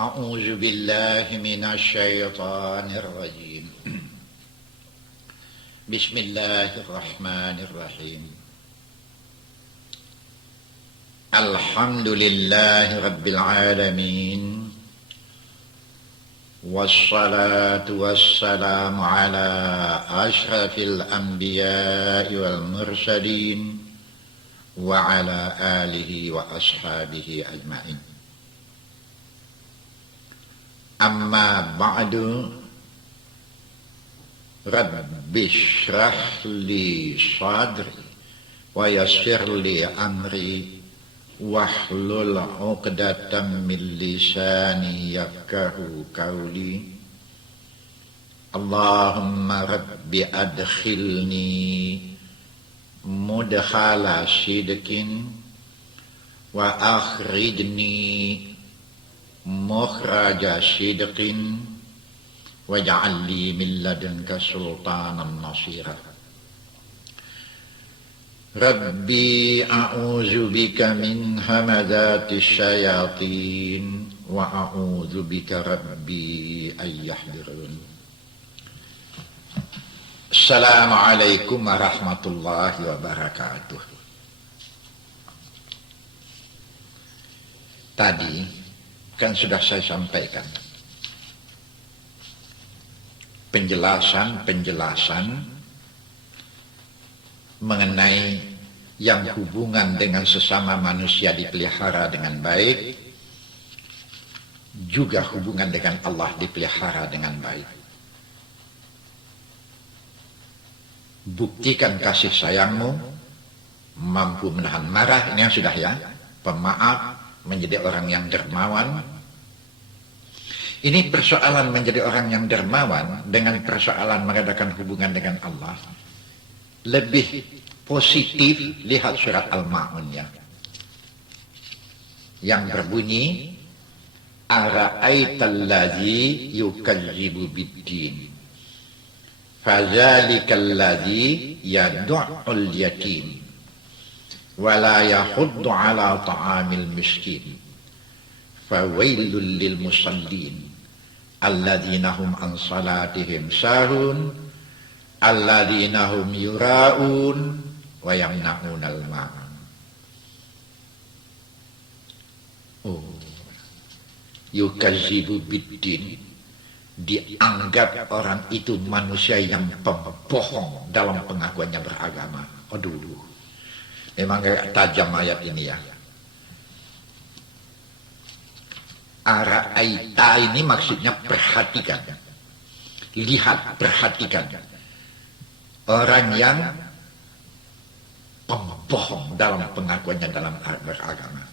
أعوذ بالله من الشيطان الرجيم بسم الله الرحمن الرحيم الحمد لله رب العالمين والصلاة والسلام على أشرف الأنبياء والمرسلين وعلى آله وأصحابه أجمعين أما بعد رب اشرح لي صدري ويسر لي أمري واحلل عقدة من لساني يفقهوا قولي اللهم رب أدخلني مدخل صدق وأخرجني مخرج صدق واجعل لي من لدنك سلطانا نصيرا ربي أعوذ بك من همزات الشياطين وأعوذ بك ربي أن يحضرون السلام عليكم ورحمة الله وبركاته. Tadi kan sudah saya sampaikan penjelasan mengenai yang hubungan dengan sesama manusia dipelihara dengan baik, juga hubungan dengan Allah dipelihara dengan baik. Buktikan kasih sayangmu, mampu menahan marah, ini yang sudah ya, pemaaf, menjadi orang yang dermawan. Ini persoalan menjadi orang yang dermawan dengan persoalan mengadakan hubungan dengan Allah lebih positif. Lihat surat Al-Ma'unnya yang berbunyi ara'aital ladzi yukadzibu biddin fadzalikal ladzi yad'ul yatim wala yahuddu ala ta'amil miskin fawailul lil musallin alladzina hum an salatihim sahun alladzina hum yura'un wa yamna'unal ma'un. Yukadzibu biddin, dianggap orang itu manusia yang pembohong dalam pengakuannya beragama. Aduh, memang kayak tajam ayat ini ya. Ara'aita ini maksudnya perhatikan, lihat, perhatikan orang yang pembohong dalam pengakuannya dalam beragama.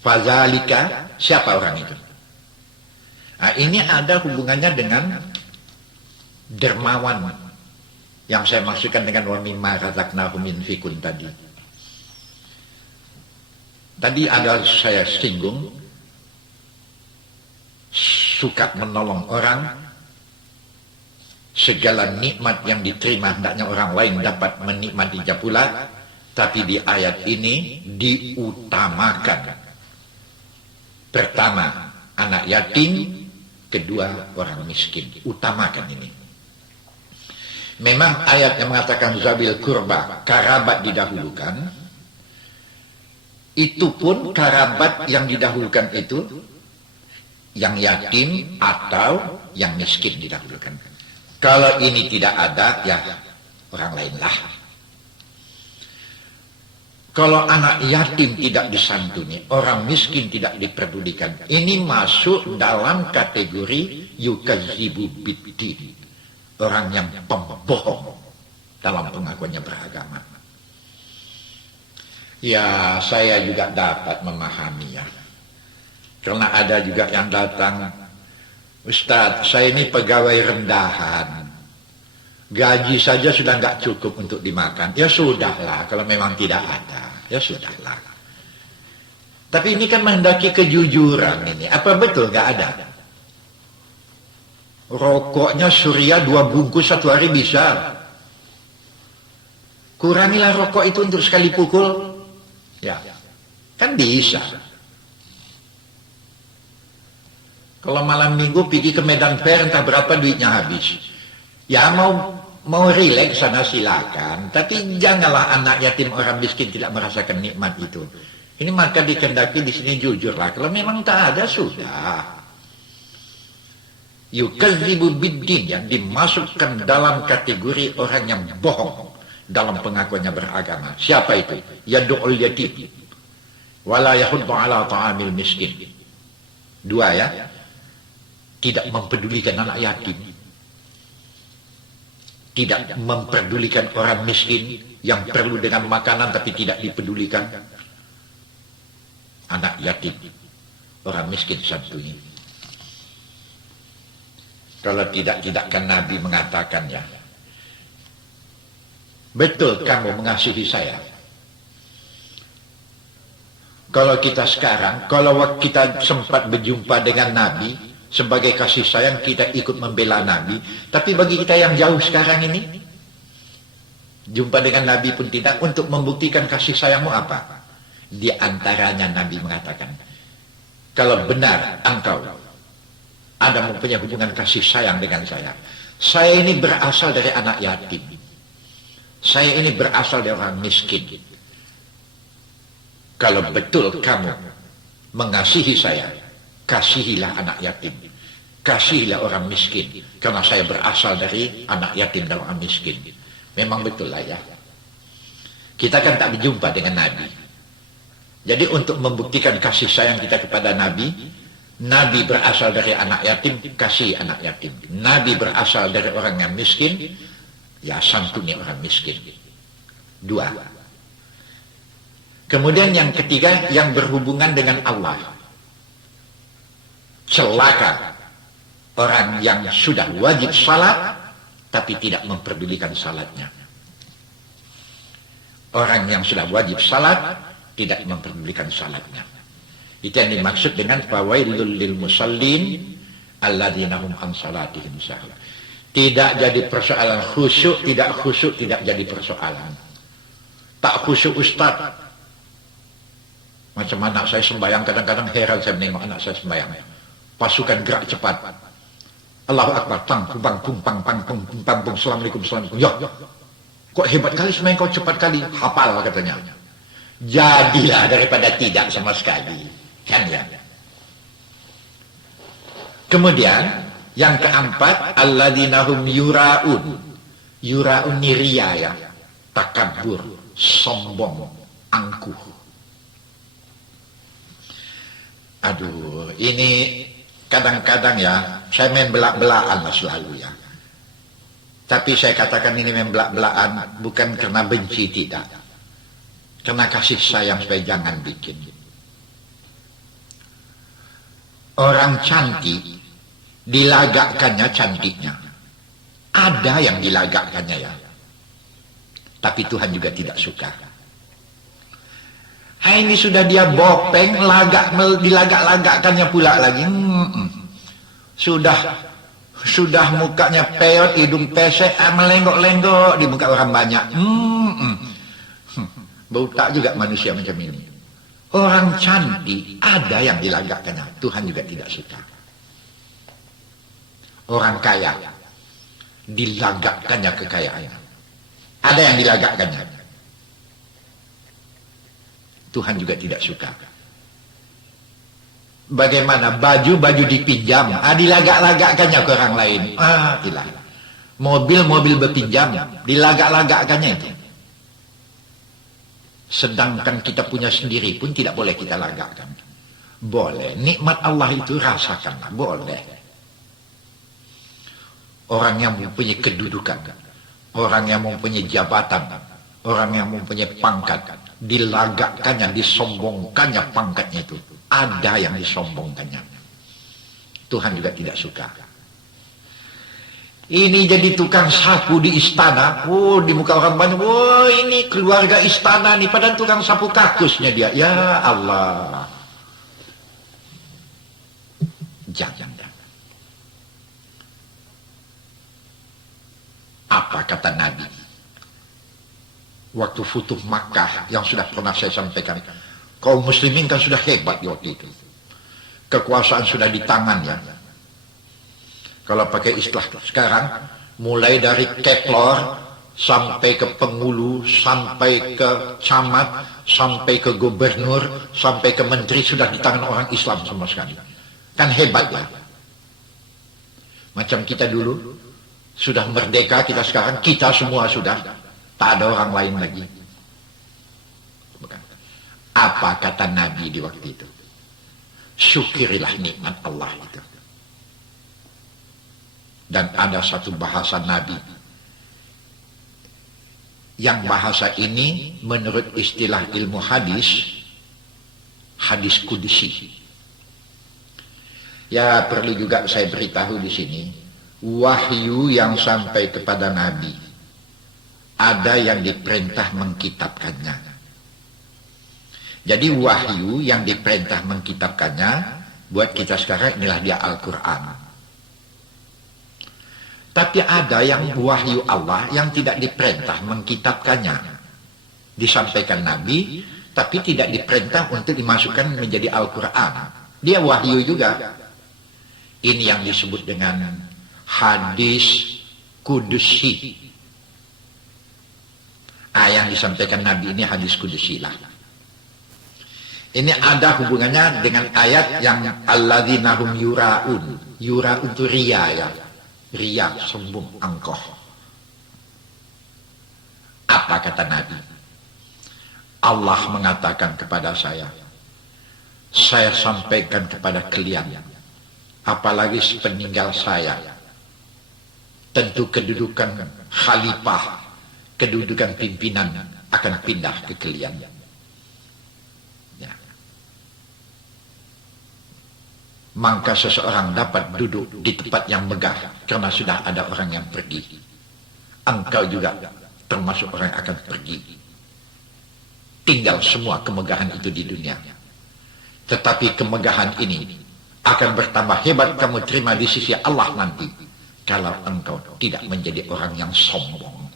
Fadzalika, siapa orang itu? Nah, ini ada hubungannya dengan dermawan yang saya maksudkan dengan wa mimma razaqnahum yunfiqun tadi. Tadi ada saya singgung suka menolong orang, segala nikmat yang diterima hendaknya orang lain dapat menikmatinya pula, tapi di ayat ini diutamakan. Pertama, anak yatim, kedua orang miskin. Utamakan ini. Memang ayat yang mengatakan zabil kurba, karabat didahulukan. Itu pun karabat yang didahulukan itu yang yatim atau yang miskin didahulukan. Kalau ini tidak ada, ya orang lainlah. Kalau anak yatim tidak disantuni, orang miskin tidak diperdulikan, ini masuk dalam kategori yukadzibu biddin, orang yang pembohong dalam pengakuannya beragama. Ya, saya juga dapat memahami ya. Karena ada juga yang datang, Ustadz, saya ini pegawai rendahan, gaji saja sudah nggak cukup untuk dimakan. Ya sudahlah, kalau memang tidak ada, ya sudahlah. Tapi ini kan menghendaki kejujuran ini. Apa betul nggak ada? Rokoknya Surya 2 bungkus 1 hari bisa. Kurangilah rokok itu untuk sekali pukul. Ya, kan bisa. Kalau malam minggu pergi ke Medan Fair entah berapa duitnya habis. Ya mau rileks sana silakan, tapi janganlah anak yatim orang miskin tidak merasakan nikmat itu. Ini maka dikendaki di sini jujurlah. Kalau memang tak ada sudah. Yukadzibu biddin yang dimasukkan dalam kategori orang yang bohong dalam pengakuannya beragama. Siapa itu? Yadu'ul yatim wala yahuddu ala ta'amil miskin. Dua ya. Tidak mempedulikan anak yatim. Tidak mempedulikan orang miskin yang perlu dengan makanan tapi tidak dipedulikan. Anak yatim, orang miskin satu ini. Kalau tidak kan Nabi mengatakannya. Betul kamu mengasihi saya. Kalau kita sekarang, kalau kita sempat berjumpa dengan Nabi, sebagai kasih sayang kita ikut membela Nabi. Tapi bagi kita yang jauh sekarang ini, jumpa dengan Nabi pun tidak, untuk membuktikan kasih sayangmu apa? Di antaranya Nabi mengatakan, kalau benar engkau ada mempunyai hubungan kasih sayang dengan saya ini berasal dari anak yatim. Saya ini berasal dari orang miskin. Kalau betul kamu mengasihi saya, kasihilah anak yatim. Kasihilah orang miskin. Karena saya berasal dari anak yatim dan orang miskin. Memang betul lah ya. Kita kan tak berjumpa dengan Nabi. Jadi untuk membuktikan kasih sayang kita kepada Nabi, Nabi berasal dari anak yatim, kasih anak yatim. Nabi berasal dari orang yang miskin, ya santuni orang miskin. Dua. Kemudian yang ketiga, yang berhubungan dengan Allah. Celaka orang yang sudah wajib salat tapi tidak memperdulikan salatnya. Orang yang sudah wajib salat tidak memperdulikan salatnya. Itu yang dimaksud dengan fawailul lil musallin alladzina hum an salatihim sahun. Tidak jadi persoalan khusyuk, tidak jadi persoalan. Tak khusyuk Ustaz. Macam anak saya sembahyang, kadang-kadang heran saya menengok anak saya sembahyang. Pasukan gerak cepat. Allahu Akbar, pang, assalamualaikum, assalamualaikum. Ya, kok hebat kali sembahyang kau cepat kali, hafal katanya. Jadilah daripada tidak sama sekali. Kan ya. Kemudian yang keempat, alladzina hum yura'un. Yura'un ni riya ya. Takabur, sombong, angkuh. Aduh, ini kadang-kadang ya, saya main belak-belakan lah selalu ya. Tapi saya katakan ini main belak-belakan bukan karena benci, tidak. Karena kasih sayang supaya jangan bikin. Orang cantik, dilagakkannya cantiknya. Ada yang dilagakkannya ya. Tapi Tuhan juga tidak suka. Ini sudah dia bopeng, dilagak-lagakkannya pula lagi. Sudah mukanya peot, hidung pesek, melenggok-lenggok di muka orang banyak. Bau tak juga manusia macam ini. Orang cantik ada yang dilagakkannya, Tuhan juga tidak suka. Orang kaya dilagakkannya kekayaannya. Ada yang dilagakkannya, Tuhan juga tidak suka. Bagaimana baju dipinjam, dilagak-lagakkannya ke orang lain. Tidak. Mobil berpinjam, dilagak-lagakkannya itu. Sedangkan kita punya sendiri pun tidak boleh kita lagakkan. Boleh, nikmat Allah itu rasakanlah, boleh. Orang yang mempunyai kedudukan, orang yang mempunyai jabatan, orang yang mempunyai pangkat, dilagakkannya, disombongkannya pangkatnya itu. Ada yang disombongkannya. Tuhan juga tidak suka. Ini jadi tukang sapu di istana. Di muka orang banyak. Ini keluarga istana nih. Padahal tukang sapu kakusnya dia. Ya Allah. Jangan. Apa kata Nabi? Waktu Futuh Makkah yang sudah pernah saya sampaikan. Kaum muslimin kan sudah hebat di waktu itu. Kekuasaan sudah di tangannya. Kalau pakai istilah sekarang, mulai dari ketlor sampai ke pengulu, sampai ke camat, sampai ke gubernur, sampai ke menteri sudah di tangan orang Islam sama sekali. Kan hebat ya. Macam kita dulu, sudah merdeka kita sekarang, kita semua sudah, tak ada orang lain lagi. Apa kata Nabi di waktu itu? Syukurilah nikmat Allah itu. Dan ada satu bahasa Nabi, yang bahasa ini menurut istilah ilmu hadis, hadis kudusi. Ya perlu juga saya beritahu di sini, wahyu yang sampai kepada Nabi, ada yang diperintah mengkitabkannya. Jadi wahyu yang diperintah mengkitabkannya, buat kita sekarang inilah dia Al-Quran. Tapi ada yang wahyu Allah yang tidak diperintah mengkitabkannya. Disampaikan Nabi, tapi tidak diperintah untuk dimasukkan menjadi Al-Quran. Dia wahyu juga. Ini yang disebut dengan hadis kudusi. Yang disampaikan Nabi ini hadis kudusi lah. Ini ada hubungannya dengan ayat yang alladzina hum yura'un. Yura'un itu riya ya. Riya, sombong, angkuh. Apa kata Nabi? Allah mengatakan kepada saya sampaikan kepada kalian, apalagi sepeninggal saya, tentu kedudukan khalifah, kedudukan pimpinan akan pindah ke kalian. Maka seseorang dapat duduk di tempat yang megah karena sudah ada orang yang pergi. Engkau juga termasuk orang yang akan pergi. Tinggal semua kemegahan itu di dunia. Tetapi kemegahan ini akan bertambah hebat kamu terima di sisi Allah nanti kalau engkau tidak menjadi orang yang sombong.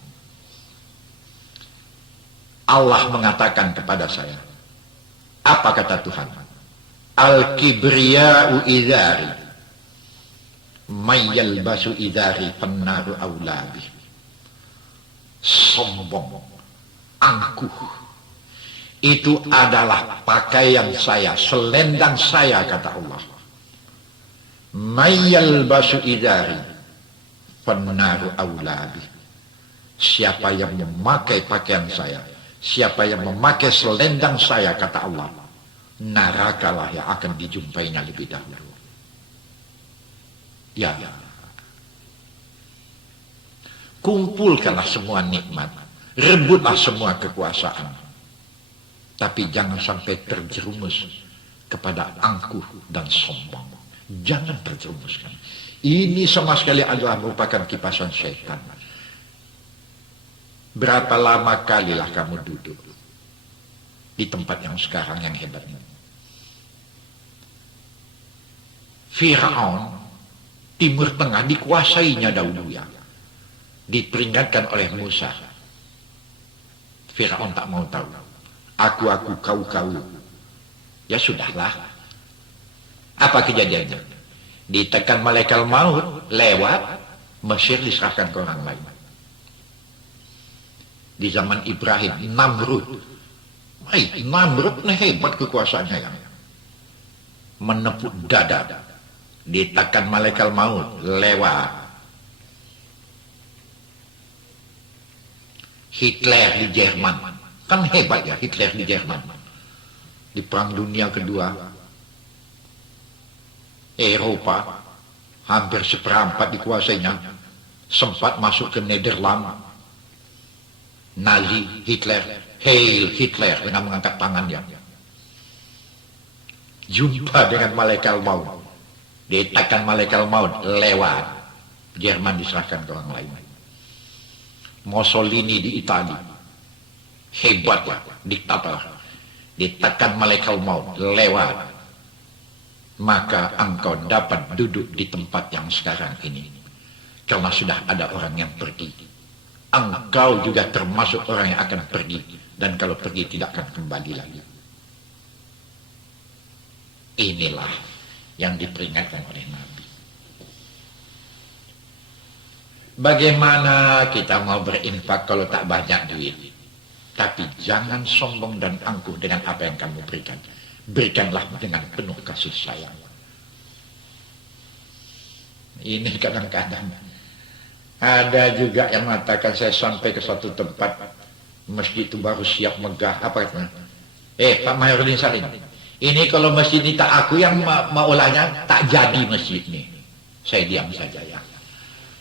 Allah mengatakan kepada saya, apa kata Tuhan? Al-kibriya'u idhari mayyalbasu idhari fannaru awlabi. Sombong, angkuh, itu adalah pakaian saya, selendang saya, kata Allah. Mayyalbasu idhari fannaru awlabi. Siapa yang memakai pakaian saya, siapa yang memakai selendang saya, kata Allah, nerakalah yang akan dijumpainya lebih dahulu. Ya, kumpulkanlah semua nikmat, rebutlah semua kekuasaan, tapi jangan sampai terjerumus kepada angkuh dan sombong. Jangan terjerumuskan. Ini sama sekali adalah merupakan kipasan syaitan. Berapa lama kalilah kamu duduk di tempat yang sekarang yang hebat ini? Fir'aun, Timur Tengah dikuasainya dahulu ya. Diperingatkan oleh Musa. Fir'aun tak mau tahu. Aku, kau. Ya sudahlah. Apa kejadiannya? Ditekan malaikat maut, lewat, Mesir diserahkan ke orang lain. Di zaman Ibrahim, Namrud. Namrud hebat kekuasaannya yang menepuk dada, ditekan malaikat maut, lewat. Hitler di Jerman, kan hebat ya Hitler di Jerman. Di Perang Dunia Kedua, Eropa hampir seperempat dikuasainya, sempat masuk ke Nederland. Nazi, Hitler, Heil Hitler dengan mengangkat tangannya. Jumpa dengan malaikat maut, ditekan malaikat maut, lewat. Jerman diserahkan ke orang lain. Mussolini di Italia, hebat ya, diktator, ditekan malaikat maut, lewat. Maka engkau dapat duduk di tempat yang sekarang ini karena sudah ada orang yang pergi. Engkau juga termasuk orang yang akan pergi, dan kalau pergi tidak akan kembali lagi. Inilah yang diperingatkan oleh Nabi. Bagaimana kita mau berinfak kalau tak banyak duit? Tapi jangan sombong dan angkuh dengan apa yang kamu berikan. Berikanlah dengan penuh kasih sayang. Ini kadang-kadang ada juga yang mengatakan, saya sampai ke suatu tempat, masjid itu baru siap megah. Apa katanya? Pak Mahyudin Salim, ini kalau masjid ini tak aku yang maulanya, tak jadi masjid ini. Saya diam saja ya.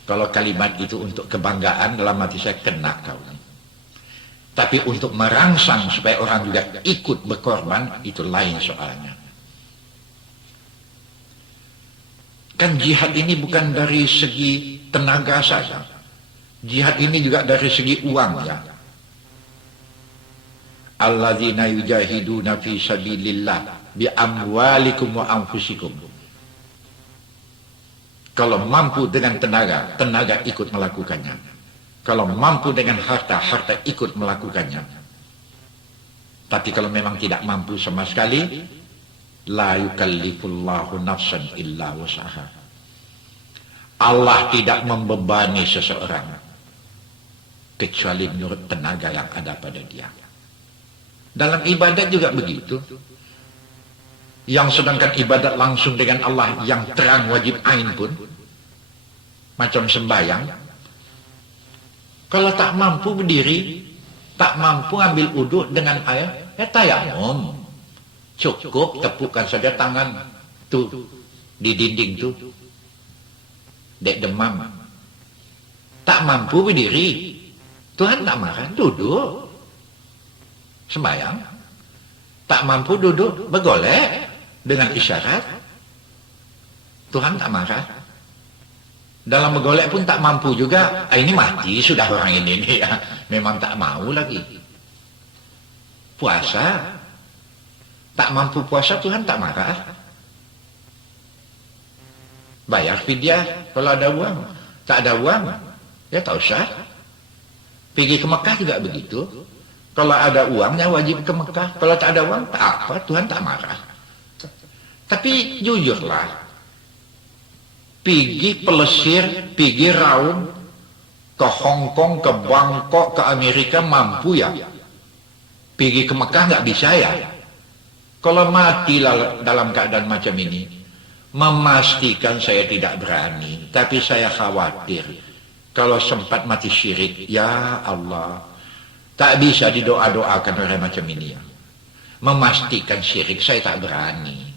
Kalau kalimat itu untuk kebanggaan, dalam hati saya kena kau. Tapi untuk merangsang supaya orang juga ikut berkorban, itu lain soalnya. Kan jihad ini bukan dari segi tenaga saja. Jihad ini juga dari segi uang ya. Alladzina yujahiduna fi sabilillah bi amwalikum wa anfusikum. Kalau mampu dengan tenaga, tenaga ikut melakukannya. Kalau mampu dengan harta, harta ikut melakukannya. Tapi kalau memang tidak mampu sama sekali, la yukallifullahu nafsan illa wus'aha. Allah tidak membebani seseorang kecuali menurut tenaga yang ada pada dia. Dalam ibadat juga begitu. Yang sedangkan ibadat langsung dengan Allah yang terang wajib ain pun, macam sembahyang, kalau tak mampu berdiri, tak mampu ambil uduk dengan air, tayamum. Cukup tepukkan saja tangan tuh di dinding tuh, dek demam. Tak mampu berdiri, Tuhan tak marah, duduk sembahyang. Tak mampu duduk, bergolek dengan isyarat, Tuhan tak marah. Dalam bergolek pun tak mampu juga, ini mati sudah orang ini ya. Memang tak mau lagi. Puasa, tak mampu puasa, Tuhan tak marah. Bayar fidyah kalau ada uang. Tak ada uang, ya tak usah. Pergi ke Mekah juga begitu. Kalau ada uangnya wajib ke Mekah. Kalau tak ada uang, tak apa, Tuhan tak marah. Tapi jujurlah, pergi pelesir, pergi raung ke Hong Kong, ke Bangkok, ke Amerika mampu ya. Pergi ke Mekah nggak bisa ya. Kalau mati dalam keadaan macam ini, memastikan saya tidak berani, tapi saya khawatir kalau sempat mati syirik, ya Allah, tak bisa didoa-doakan orang macam ini ya. Memastikan syirik saya tak berani.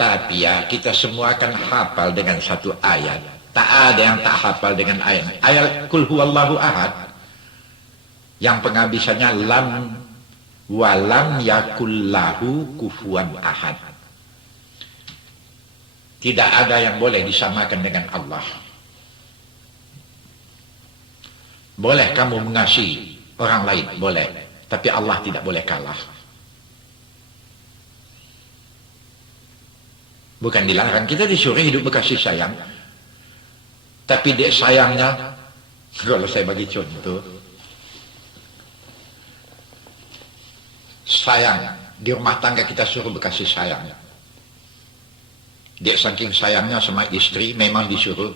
Tapi ya kita semua akan hafal dengan satu ayat. Tak ada yang tak hafal dengan ayat. Ayat Qul huwallahu ahad. Yang penghabisannya lam walam yakullahu kufuwan ahad. Tidak ada yang boleh disamakan dengan Allah. Boleh kamu mengasihi orang lain, boleh. Tapi Allah tidak boleh kalah. Bukan dilarang, kita disuruh hidup berkasih sayang. Tapi dek sayangnya, kalau saya bagi contoh, sayang, di rumah tangga kita suruh berkasih sayang. Dek saking sayangnya sama istri, memang disuruh.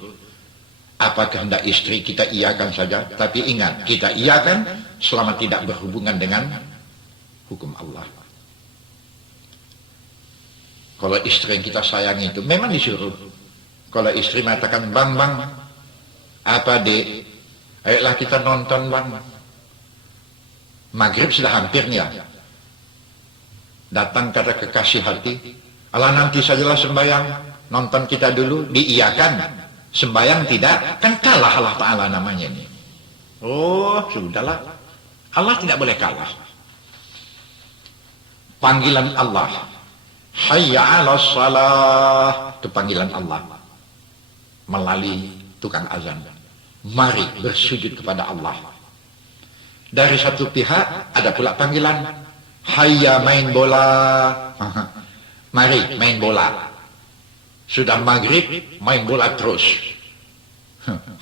Apa kehendak istri, kita iakan saja. Tapi ingat, kita iakan selama tidak berhubungan dengan hukum Allah. Kalau istri yang kita sayang itu memang disuruh. Kalau istri mengatakan, bang, apa dek? Ayolah kita nonton bang. Maghrib sudah hampir nih ya. Datang kata kekasih hati, Allah nanti sajalah sembahyang, nonton kita dulu, diiyakan. Sembahyang tidak, kan kalah Allah Ta'ala namanya ini. Oh, sudahlah. Allah tidak boleh kalah. Panggilan Allah. Hayya 'alas shalah, itu panggilan Allah melalui tukang azan. Mari bersujud kepada Allah. Dari satu pihak ada pula panggilan hayya main bola. Mari main bola. Sudah maghrib main bola terus.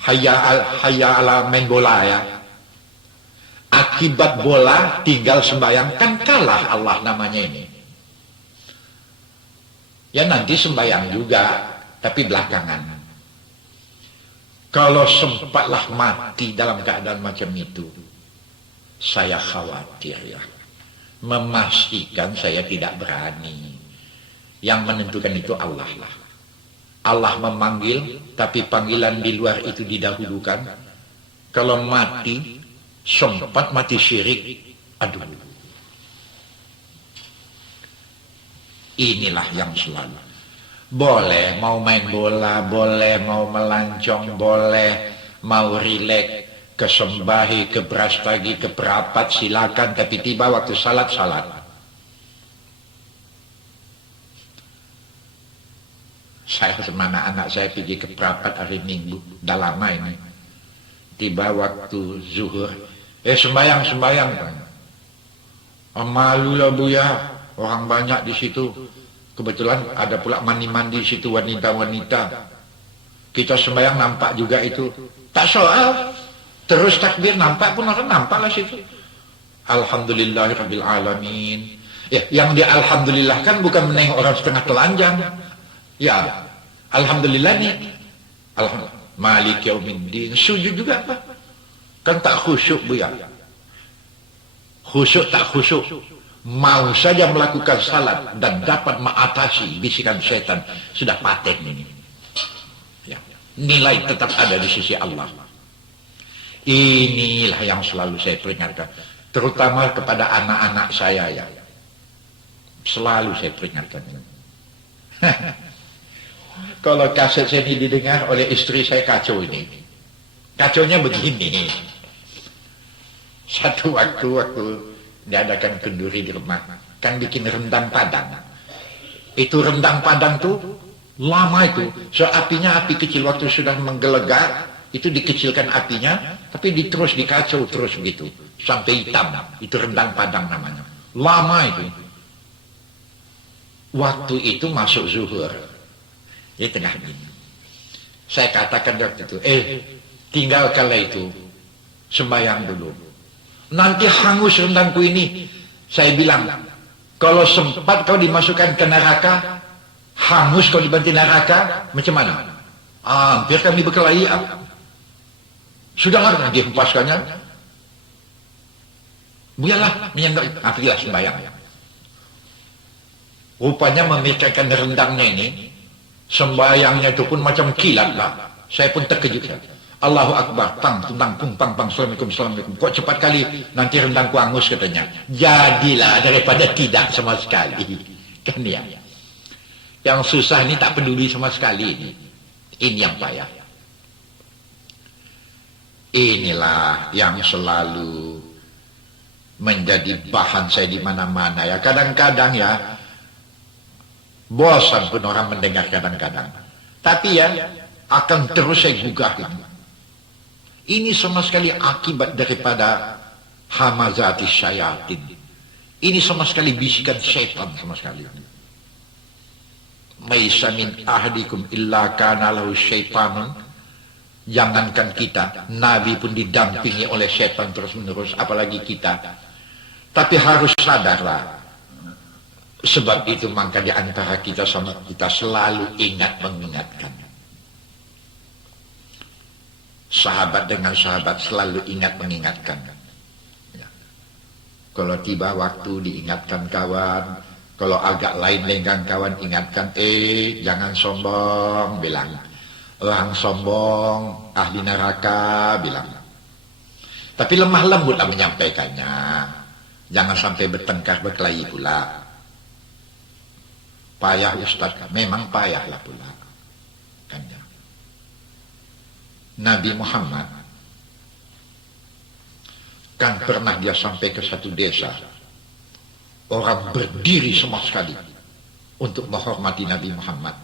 Hayya ala main bola ya. Akibat bola tinggal sembahyang, kan kalah Allah namanya ini. Ya nanti sembahyang juga, tapi belakangan. Kalau sempatlah mati dalam keadaan macam itu, saya khawatir ya. Memastikan saya tidak berani. Yang menentukan itu Allah lah. Allah memanggil, tapi panggilan di luar itu didahulukan. Kalau mati, sempat mati syirik, aduh. Inilah yang selalu. Boleh mau main bola, boleh mau melancong, boleh mau rileks, ke sembahi, ke brastagi, ke perapat, silakan. Tapi tiba waktu salat. Saya sama anak-anak saya pergi ke perapat hari Minggu, dah lama ini. Tiba waktu zuhur, sembayang. Malulah Buya, orang banyak di situ. Kebetulan ada pula mandi-mandi di situ wanita-wanita. Kita sembahyang nampak juga itu. Tak soal. Terus takbir nampak pun orang nampak lah situ. Alhamdulillahirabbil alamin. Ya, yang dia alhamdulillah kan bukan menengok orang setengah telanjang. Ya, alhamdulillah nih. Alhamdulillah. Malik yaumiddin. Sujud juga apa? Kan tak khusyuk Buya. Khusyuk tak khusyuk. Mau saja melakukan salat dan dapat mengatasi bisikan setan, sudah paten ini. Ya. Nilai tetap ada di sisi Allah. Inilah yang selalu saya peringatkan, terutama kepada anak-anak saya ya. Selalu saya peringatkan ini. Kalau kaset saya ini didengar oleh istri saya kacau ini. Kacaunya begini. Satu waktu diadakan kenduri di rumah, kan bikin rendang padang. Itu rendang padang tuh lama itu, so apinya api kecil, waktu sudah menggelegar itu dikecilkan apinya, tapi terus dikacau terus begitu sampai hitam. Itu rendang padang namanya, lama itu. Waktu itu masuk zuhur, ya tengah ini, saya katakan waktu itu, tinggalkanlah itu, sembahyang dulu. Nanti hangus rendangku ini. Saya bilang, kalau sempat kau dimasukkan ke neraka, hangus kau dibanti neraka, macam mana? Hampir kami berkelahi. Sudahlah, dia hempaskannya. Buyalah, menyanggap. Pergilah sembahyang. Rupanya memikirkan rendangnya ini, sembahyangnya itu pun macam kilat lah. Saya pun terkejut. Allahu Akbar, pang, assalamualaikum. Kok cepat kali, nanti rendangku angus katanya. Jadilah daripada tidak sama sekali. Kan ya. Yang susah ini tak peduli sama sekali ini. Ini yang payah. Inilah yang selalu menjadi bahan saya di mana-mana ya. Kadang-kadang ya, bosan pun orang mendengar kadang-kadang. Tapi ya, akan terus saya gugah ini. Ini sama sekali akibat daripada hamazati syayatin. Ini sama sekali bisikan syaitan sama sekali. Maisa min ahdikum illa kana lahu syaitanun. Jangankan kita, Nabi pun didampingi oleh syaitan terus-menerus, apalagi kita. Tapi harus sadarlah. Sebab itu maka di antara kita sama kita selalu ingat mengingatkan. Sahabat dengan sahabat selalu ingat mengingatkan. Ya. Kalau tiba waktu diingatkan kawan, kalau agak lain lenggang kawan ingatkan, jangan sombong, bilang. Orang sombong, ahli neraka, bilang. Tapi lemah lembutlah menyampaikannya. Jangan sampai bertengkar berkelahi pula. Payah Ustaz, memang payahlah pula. Kan ya. Nabi Muhammad kan pernah dia sampai ke satu desa, orang berdiri semua sekali untuk menghormati Nabi Muhammad.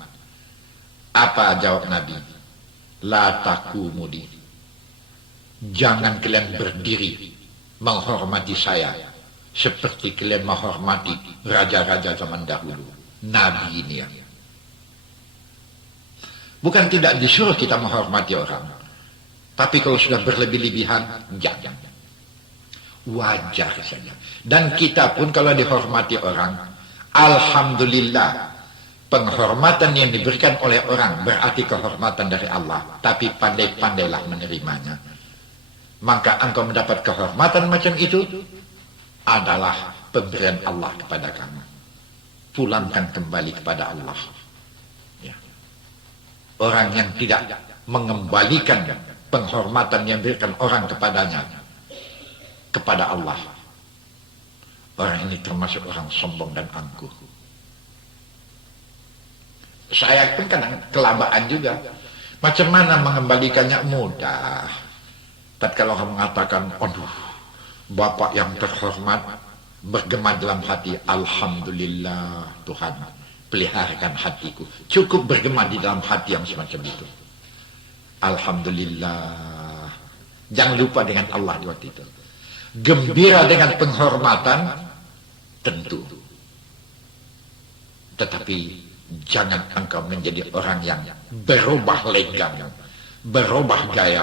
Apa jawab Nabi? La takumudi, jangan kalian berdiri menghormati saya seperti kalian menghormati raja-raja zaman dahulu. Nabi ini ya. Bukan tidak disuruh kita menghormati orang, tapi kalau sudah berlebih-lebihan, jangan. Wajar saja. Dan kita pun kalau dihormati orang, alhamdulillah, Penghormatan yang diberikan oleh orang berarti kehormatan dari Allah, tapi pandai-pandailah menerimanya. Maka engkau mendapat kehormatan macam itu adalah pemberian Allah kepada kamu. Pulangkan kembali kepada Allah. Ya. Orang yang tidak mengembalikan penghormatan yang diberikan orang kepadanya kepada Allah, orang ini termasuk orang sombong dan angkuh. Saya pun kadang kelabaan juga. Macam mana mengembalikannya? Mudah. Tapi kalau kamu mengatakan, aduh, Bapak yang terhormat, bergema dalam hati, Alhamdulillah Tuhan, peliharakan hatiku. Cukup bergema di dalam hati yang semacam itu. Alhamdulillah. Jangan lupa dengan Allah di waktu itu. Gembira dengan penghormatan, tentu. Tetapi jangan engkau menjadi orang yang berubah lenggang, berubah gaya.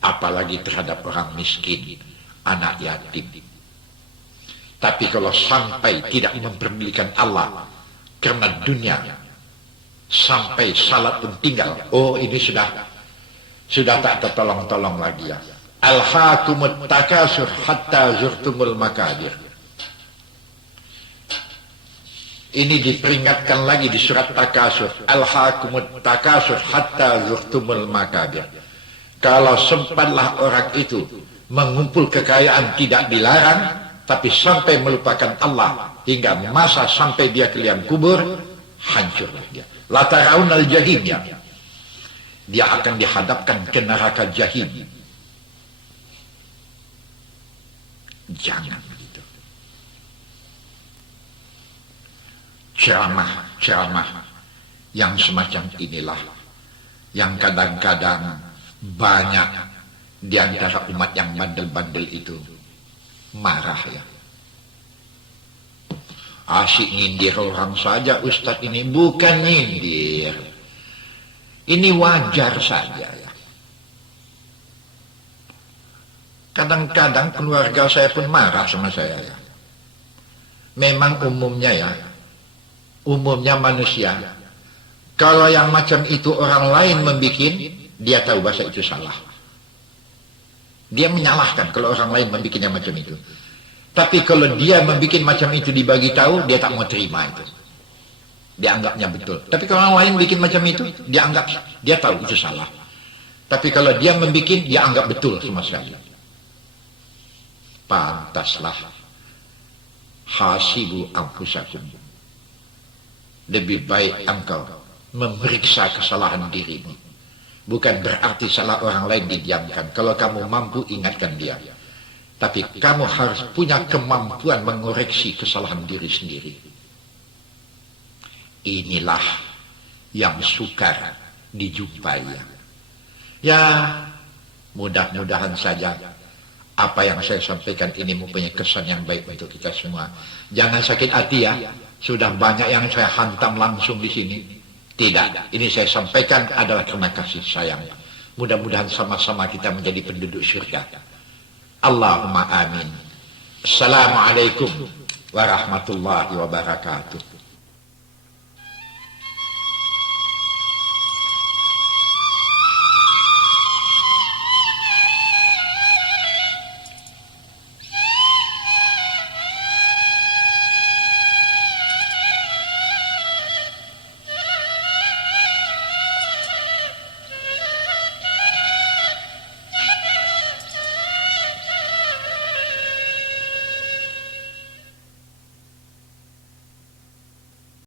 Apalagi terhadap orang miskin, anak yatim. Tapi kalau sampai tidak memperdulikan Allah karena dunia, sampai salat pun tinggal, oh ini sudah tak tertolong-tolong lagi ya. Alhaakumut takasur hatta zurtumul makabir. Ini diperingatkan lagi di surat Takasur. Alhaakumut takasur hatta zurtumul makabir. Kalau sempatlah orang itu mengumpul kekayaan tidak dilarang, tapi sampai melupakan Allah hingga masa sampai dia ke liang kubur, hancurlah dia. La taraunal jahim ya. Dia akan dihadapkan ke neraka jahim. Jangan. Ceramah yang semacam inilah yang kadang-kadang banyak di antara umat yang bandel-bandel itu marah ya. Asyik nyindir orang saja Ustadz ini. Bukan nyindir, ini wajar saja ya. Kadang-kadang keluarga saya pun marah sama saya ya. Memang umumnya manusia, kalau yang macam itu orang lain membikin, dia tahu bahasa itu salah. Dia menyalahkan kalau orang lain membikin yang macam itu. Tapi kalau dia membikin macam itu dibagi tahu, dia tak mau terima itu. Dia anggapnya betul. Tapi kalau orang lain bikin macam itu, dia tahu itu salah. Tapi kalau dia membikin, dia anggap betul sama sekali. Pantaslah hasibu anfusakum. Lebih baik engkau memeriksa kesalahan dirimu. Bukan berarti salah orang lain didiamkan. Kalau kamu mampu, ingatkan dia. Tapi kamu harus punya kemampuan mengoreksi kesalahan diri sendiri. Inilah yang sukar dijumpai. Ya, mudah-mudahan saja apa yang saya sampaikan ini mempunyai kesan yang baik untuk kita semua. Jangan sakit hati ya. Sudah banyak yang saya hantam langsung di sini. Tidak, ini saya sampaikan adalah karena kasih sayang. Mudah-mudahan sama-sama kita menjadi penduduk syurga. Allahumma amin. Assalamualaikum warahmatullahi wabarakatuh.